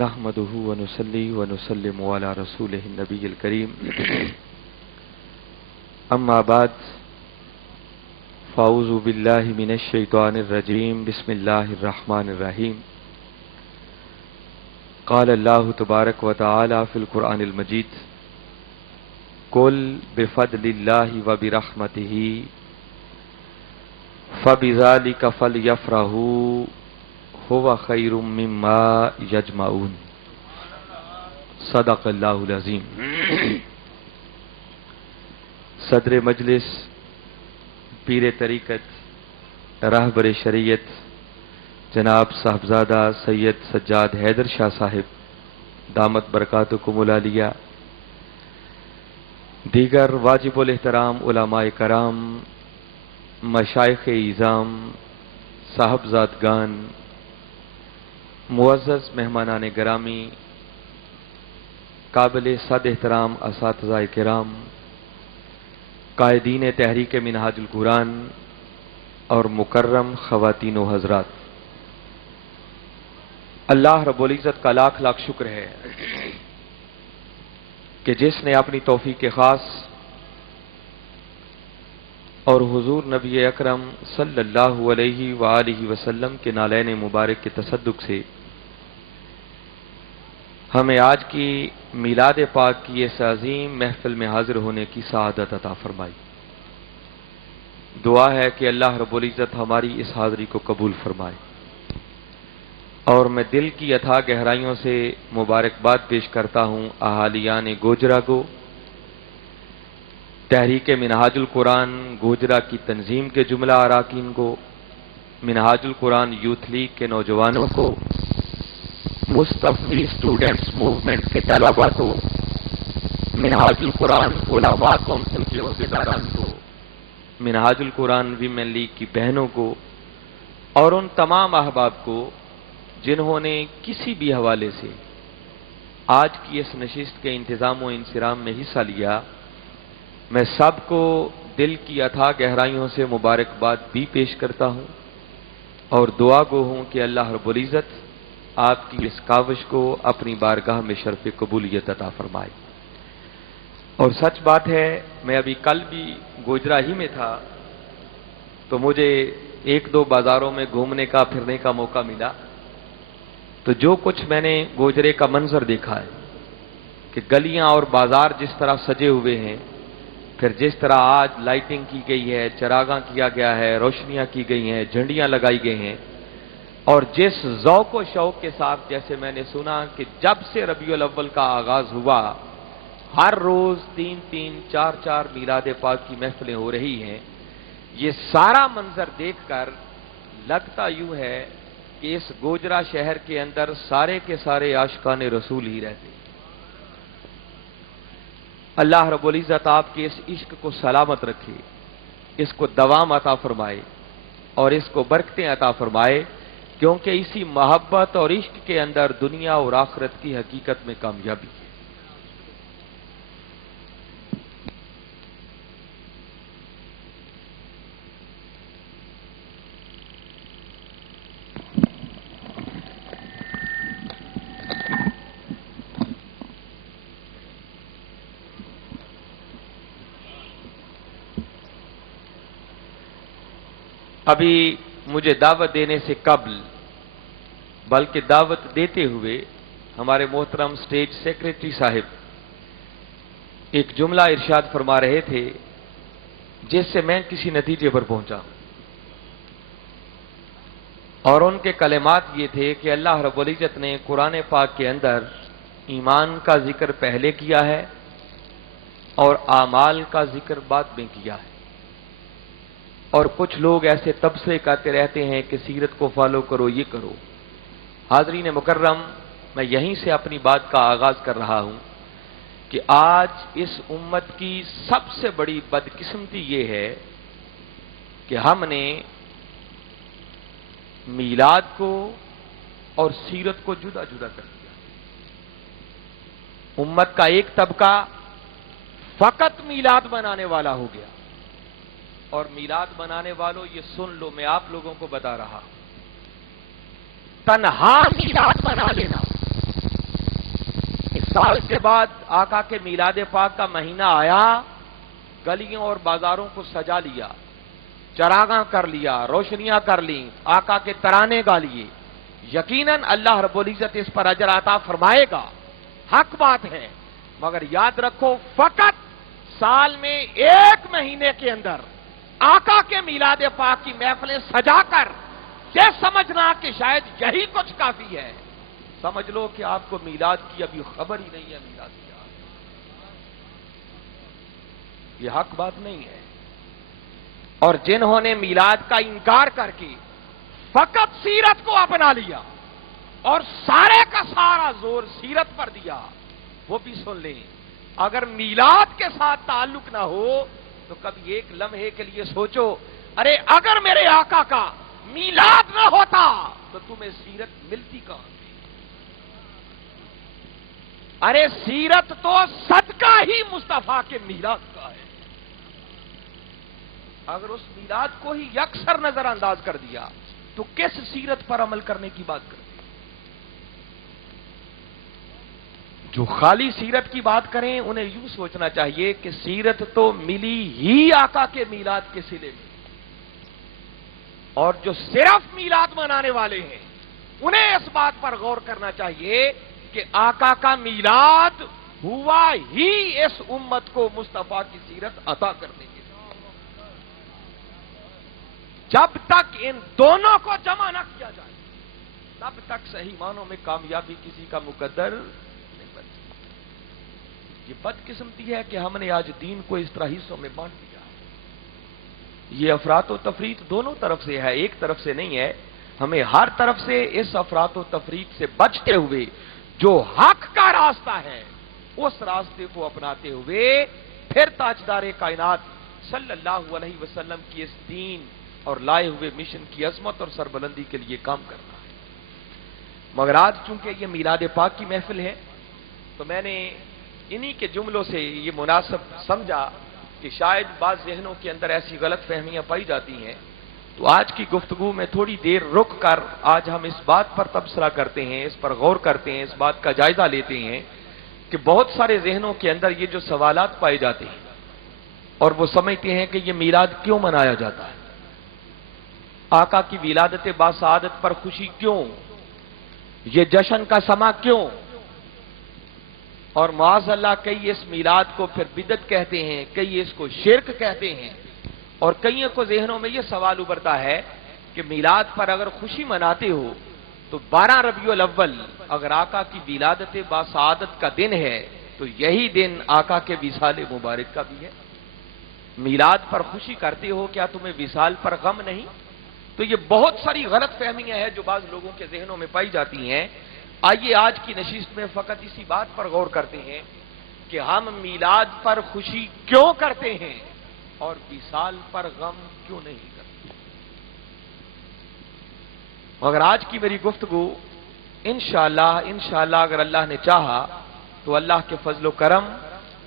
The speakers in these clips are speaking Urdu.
نحمده ونصلي ونسلم على رسوله النبي الكريم اما بعد فاعوذ بالله من الشيطان الرجيم بسم الله الرحمن الرحيم قال الله تبارك وتعالى في القرآن المجيد قل بفضل الله وبرحمته فبذلك فليفرحوا هو خیر مما یجمعون صدق اللہ العظیم۔ صدر مجلس، پیر طریقت، راہبر شریعت جناب صاحبزادہ سید سجاد حیدر شاہ صاحب دامت برکاتکم العالیہ، دیگر واجب الاحترام علماء کرام، مشائخ اعظام، صاحبزادگان، معزز مہمانان گرامی، قابل صد احترام اساتذہ کرام، قائدین تحریک منہاج القرآن اور مکرم خواتین و حضرات، اللہ رب العزت کا لاکھ لاکھ شکر ہے کہ جس نے اپنی توفیق خاص اور حضور نبی اکرم صلی اللہ علیہ وآلہ وسلم کے نالین مبارک کے تصدق سے ہمیں آج کی میلاد پاک کی اس عظیم محفل میں حاضر ہونے کی سعادت عطا فرمائی۔ دعا ہے کہ اللہ رب العزت ہماری اس حاضری کو قبول فرمائے، اور میں دل کی اتھاہ گہرائیوں سے مبارکباد پیش کرتا ہوں اہالیان گوجرا کو، تحریک منہاج القرآن گوجرا کی تنظیم کے جملہ اراکین کو، منہاج القرآن یوتھ لیگ کے نوجوانوں کو، مستقبلی اسٹوڈنٹس موومنٹ کے طلباء کو، منہاج القرآن علماء کونسل کے عہدیداران کو، منہاج القرآن ویمن لیگ کی بہنوں کو، اور ان تمام احباب کو جنہوں نے کسی بھی حوالے سے آج کی اس نشست کے انتظام و انصرام میں حصہ لیا، میں سب کو دل کی اتھاہ گہرائیوں سے مبارکباد بھی پیش کرتا ہوں، اور دعا گو ہوں کہ اللہ رب العزت آپ کی اس کاوش کو اپنی بارگاہ میں شرف قبولیت عطا فرمائے۔ اور سچ بات ہے، میں ابھی کل بھی گوجرا ہی میں تھا تو مجھے ایک دو بازاروں میں گھومنے کا پھرنے کا موقع ملا، تو جو کچھ میں نے گوجرے کا منظر دیکھا ہے کہ گلیاں اور بازار جس طرح سجے ہوئے ہیں، پھر جس طرح آج لائٹنگ کی گئی ہے، چراغاں کیا گیا ہے، روشنیاں کی گئی ہیں، جھنڈیاں لگائی گئی ہیں، اور جس ذوق و شوق کے ساتھ جیسے میں نے سنا کہ جب سے ربیع الاول کا آغاز ہوا ہر روز 3 4 میلاد پاک کی محفلیں ہو رہی ہیں، یہ سارا منظر دیکھ کر لگتا یوں ہے کہ اس گوجرا شہر کے اندر سارے کے سارے عاشقان رسول ہی رہتے۔ اللہ رب العزت آپ کے اس عشق کو سلامت رکھے، اس کو دوام عطا فرمائے اور اس کو برکتیں عطا فرمائے، کیونکہ اسی محبت اور عشق کے اندر دنیا اور آخرت کی حقیقت میں کامیابی ہے۔ ابھی مجھے دعوت دینے سے قبل بلکہ دعوت دیتے ہوئے ہمارے محترم اسٹیج سیکریٹری صاحب ایک جملہ ارشاد فرما رہے تھے جس سے میں کسی نتیجے پر پہنچا، اور ان کے کلمات یہ تھے کہ اللہ رب العزت نے قرآن پاک کے اندر ایمان کا ذکر پہلے کیا ہے اور اعمال کا ذکر بعد میں کیا ہے، اور کچھ لوگ ایسے تبصرے کرتے رہتے ہیں کہ سیرت کو فالو کرو، یہ کرو۔ حاضرین مکرم، میں یہیں سے اپنی بات کا آغاز کر رہا ہوں کہ آج اس امت کی سب سے بڑی بدقسمتی یہ ہے کہ ہم نے میلاد کو اور سیرت کو جدا جدا کر دیا۔ امت کا ایک طبقہ فقط میلاد منانے والا ہو گیا، اور میلاد منانے والوں یہ سن لو، میں آپ لوگوں کو بتا رہا ہوں، تنہا میلاد منا لینا سال کے بعد آقا کے میلاد پاک کا مہینہ آیا، گلیوں اور بازاروں کو سجا لیا، چراغاں کر لیا، روشنیاں کر لیں، آقا کے ترانے گا لیے۔ یقیناً اللہ رب العزت اس پر اجر عطا فرمائے گا، حق بات ہے، مگر یاد رکھو فقط سال میں ایک مہینے کے اندر آقا کے میلاد پاک کی محفلیں سجا کر یہ سمجھنا کہ شاید یہی کچھ کافی ہے، سمجھ لو کہ آپ کو میلاد کی ابھی خبر ہی نہیں ہے۔ میلاد کیا یہ حق بات نہیں ہے۔ اور جنہوں نے میلاد کا انکار کر کے فقط سیرت کو اپنا لیا اور سارے کا سارا زور سیرت پر دیا، وہ بھی سن لیں، اگر میلاد کے ساتھ تعلق نہ ہو تو کبھی ایک لمحے کے لیے سوچو، ارے اگر میرے آقا کا میلاد نہ ہوتا تو تمہیں سیرت ملتی کہاں سے؟ ارے سیرت تو صدقہ ہی مصطفیٰ کے میلاد کا ہے، اگر اس میلاد کو ہی یکسر نظر انداز کر دیا تو کس سیرت پر عمل کرنے کی بات کرتے؟ جو خالی سیرت کی بات کریں انہیں یوں سوچنا چاہیے کہ سیرت تو ملی ہی آقا کے میلاد کے صلے میں، اور جو صرف میلاد منانے والے ہیں انہیں اس بات پر غور کرنا چاہیے کہ آقا کا میلاد ہوا ہی اس امت کو مصطفیٰ کی سیرت عطا کرنے کے لیے۔ جب تک ان دونوں کو جمع نہ کیا جائے تب تک صحیح معنوں میں کامیابی کسی کا مقدر نہیں بن سکتی۔ یہ بدقسمتی ہے کہ ہم نے آج دین کو اس طرح حصوں میں بانٹ دیا۔ یہ افراط و تفریط دونوں طرف سے ہے، ایک طرف سے نہیں ہے۔ ہمیں ہر طرف سے اس افراط و تفریط سے بچتے ہوئے جو حق کا راستہ ہے اس راستے کو اپناتے ہوئے پھر تاجدار کائنات صلی اللہ علیہ وسلم کی اس دین اور لائے ہوئے مشن کی عظمت اور سربلندی کے لیے کام کرنا ہے۔ مگر آج چونکہ یہ میلاد پاک کی محفل ہے تو میں نے انہی کے جملوں سے یہ مناسب سمجھا کہ شاید بعض ذہنوں کے اندر ایسی غلط فہمیاں پائی جاتی ہیں، تو آج کی گفتگو میں تھوڑی دیر رک کر آج ہم اس بات پر تبصرہ کرتے ہیں، اس پر غور کرتے ہیں، اس بات کا جائزہ لیتے ہیں کہ بہت سارے ذہنوں کے اندر یہ جو سوالات پائے جاتے ہیں اور وہ سمجھتے ہیں کہ یہ میلاد کیوں منایا جاتا ہے، آقا کی ولادت باسعادت پر خوشی کیوں، یہ جشن کا سما کیوں، اور معاذ اللہ کئی اس میلاد کو پھر بدعت کہتے ہیں، کئی اس کو شرک کہتے ہیں، اور کئیوں کو ذہنوں میں یہ سوال ابھرتا ہے کہ میلاد پر اگر خوشی مناتے ہو تو 12 ربیع الاول اگر آقا کی ولادت باسعادت کا دن ہے تو یہی دن آقا کے وصال مبارک کا بھی ہے۔ میلاد پر خوشی کرتے ہو، کیا تمہیں وصال پر غم نہیں؟ تو یہ بہت ساری غلط فہمیاں ہیں جو بعض لوگوں کے ذہنوں میں پائی جاتی ہیں۔ آئیے آج کی نشست میں فقط اسی بات پر غور کرتے ہیں کہ ہم میلاد پر خوشی کیوں کرتے ہیں اور وصال پر غم کیوں نہیں کرتے۔ مگر آج کی میری گفتگو انشاءاللہ اگر اللہ نے چاہا تو اللہ کے فضل و کرم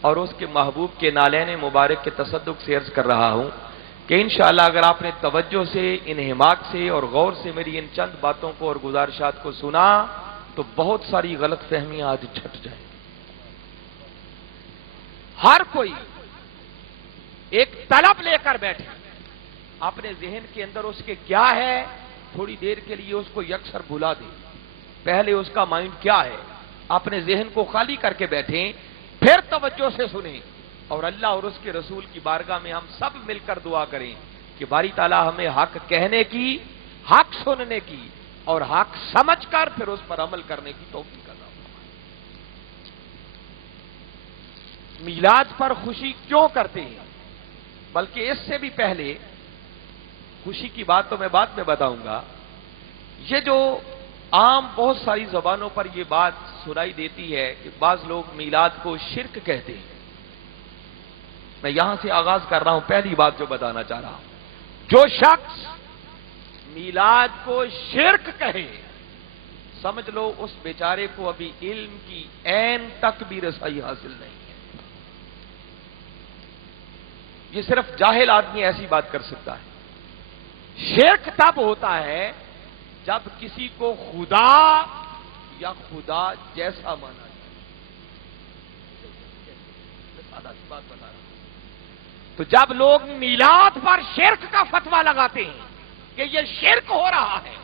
اور اس کے محبوب کے نالین مبارک کے تصدق سے عرض کر رہا ہوں کہ انشاءاللہ اگر آپ نے توجہ سے، انہماک سے اور غور سے میری ان چند باتوں کو اور گزارشات کو سنا تو بہت ساری غلط فہمیاں آج چھٹ جائیں۔ ہر کوئی ایک طلب لے کر بیٹھے، اپنے ذہن کے اندر اس کے کیا ہے تھوڑی دیر کے لیے اس کو یکسر بھلا دیں، پہلے اس کا مائنڈ کیا ہے اپنے ذہن کو خالی کر کے بیٹھیں، پھر توجہ سے سنیں اور اللہ اور اس کے رسول کی بارگاہ میں ہم سب مل کر دعا کریں کہ باری تعالیٰ ہمیں حق کہنے کی، حق سننے کی اور حق سمجھ کر پھر اس پر عمل کرنے کی توفیق عطا فرمائے۔ میلاد پر خوشی کیوں کرتے ہیں، بلکہ اس سے بھی پہلے خوشی کی بات تو میں بعد میں بتاؤں گا۔ یہ جو عام بہت ساری زبانوں پر یہ بات سنائی دیتی ہے کہ بعض لوگ میلاد کو شرک کہتے ہیں، میں یہاں سے آغاز کر رہا ہوں۔ پہلی بات جو بتانا چاہ رہا ہوں، جو شخص میلاد کو شرک کہے سمجھ لو اس بیچارے کو ابھی علم کی عین تک بھی رسائی حاصل نہیں ہے۔ یہ صرف جاہل آدمی ایسی بات کر سکتا ہے۔ شرک تب ہوتا ہے جب کسی کو خدا یا خدا جیسا مانا جائے۔ بات بتا رہا ہوں۔ تو جب لوگ میلاد پر شرک کا فتویٰ لگاتے ہیں کہ یہ شرک ہو رہا ہے،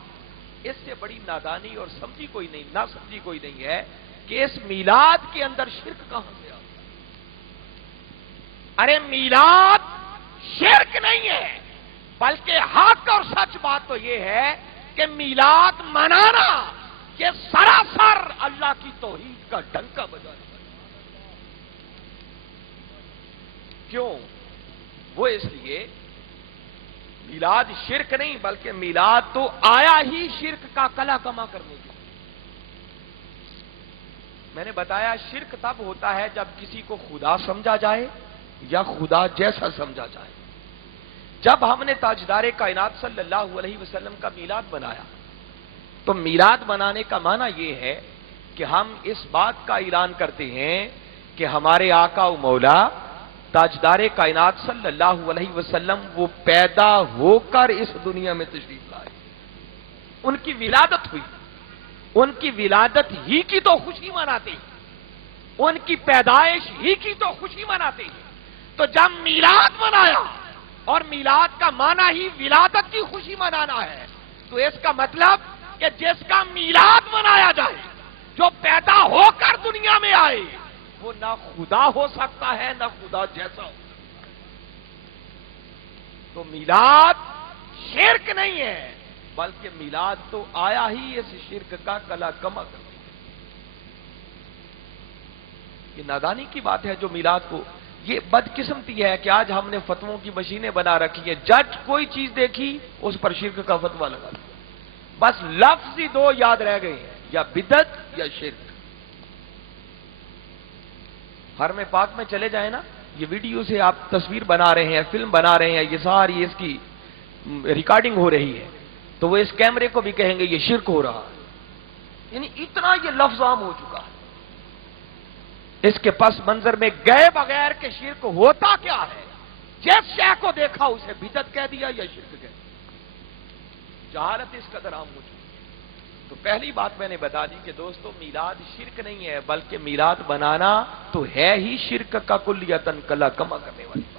اس سے بڑی نادانی اور سمجھی کوئی نہیں، نہ سمجھی کوئی نہیں ہے کہ اس میلاد کے اندر شرک کہاں سے آتا ہے۔ ارے میلاد شرک نہیں ہے، بلکہ حق اور سچ بات تو یہ ہے کہ میلاد منانا یہ سراسر اللہ کی توحید کا ڈنکا بجانا۔ کیوں؟ وہ اس لیے میلاد شرک نہیں، بلکہ میلاد تو آیا ہی شرک کا کلا کما کرنے کے لیے۔ میں نے بتایا شرک تب ہوتا ہے جب کسی کو خدا سمجھا جائے یا خدا جیسا سمجھا جائے۔ جب ہم نے تاجدار کائنات صلی اللہ علیہ وسلم کا میلاد بنایا تو میلاد بنانے کا معنی یہ ہے کہ ہم اس بات کا اعلان کرتے ہیں کہ ہمارے آقا و مولا تاجدار کائنات صلی اللہ علیہ وسلم وہ پیدا ہو کر اس دنیا میں تشریف لائے، ان کی ولادت ہوئی، ان کی ولادت ہی کی تو خوشی مناتے ہیں، ان کی پیدائش ہی کی تو خوشی مناتے ہیں۔ تو جب میلاد منایا اور میلاد کا معنی ہی ولادت کی خوشی منانا ہے، تو اس کا مطلب کہ جس کا میلاد منایا جائے، جو پیدا ہو کر دنیا میں آئے، وہ نہ خدا ہو سکتا ہے نہ خدا جیسا ہو سکتا ہے۔ تو میلاد شرک نہیں ہے، بلکہ میلاد تو آیا ہی اس شرک کا کلا کما کرنے کے لیے۔ یہ نادانی کی بات ہے جو میلاد کو، یہ بدقسمتی ہے کہ آج ہم نے فتووں کی مشینیں بنا رکھی ہیں، جج کوئی چیز دیکھی اس پر شرک کا فتویٰ لگا دیا، بس لفظ ہی دو یاد رہ گئے ہیں، یا بدعت یا شرک۔ حرم پاک میں چلے جائیں نا، یہ ویڈیو سے آپ تصویر بنا رہے ہیں، فلم بنا رہے ہیں، یہ ساری اس کی ریکارڈنگ ہو رہی ہے، تو وہ اس کیمرے کو بھی کہیں گے یہ شرک ہو رہا ہے۔ یعنی اتنا یہ لفظ عام ہو چکا ہے۔ اس کے پس منظر میں گئے بغیر کہ شرک ہوتا کیا ہے، جس شے کو دیکھا اسے بدعت کہہ دیا یا شرک کہہ دیا۔ جہالت اس قدر عام ہو چکی ہے۔ تو پہلی بات میں نے بتا دی کہ دوستو میلاد شرک نہیں ہے، بلکہ میلاد بنانا تو ہے ہی شرک کا کلیتاً کلا کما کرنے والی بات۔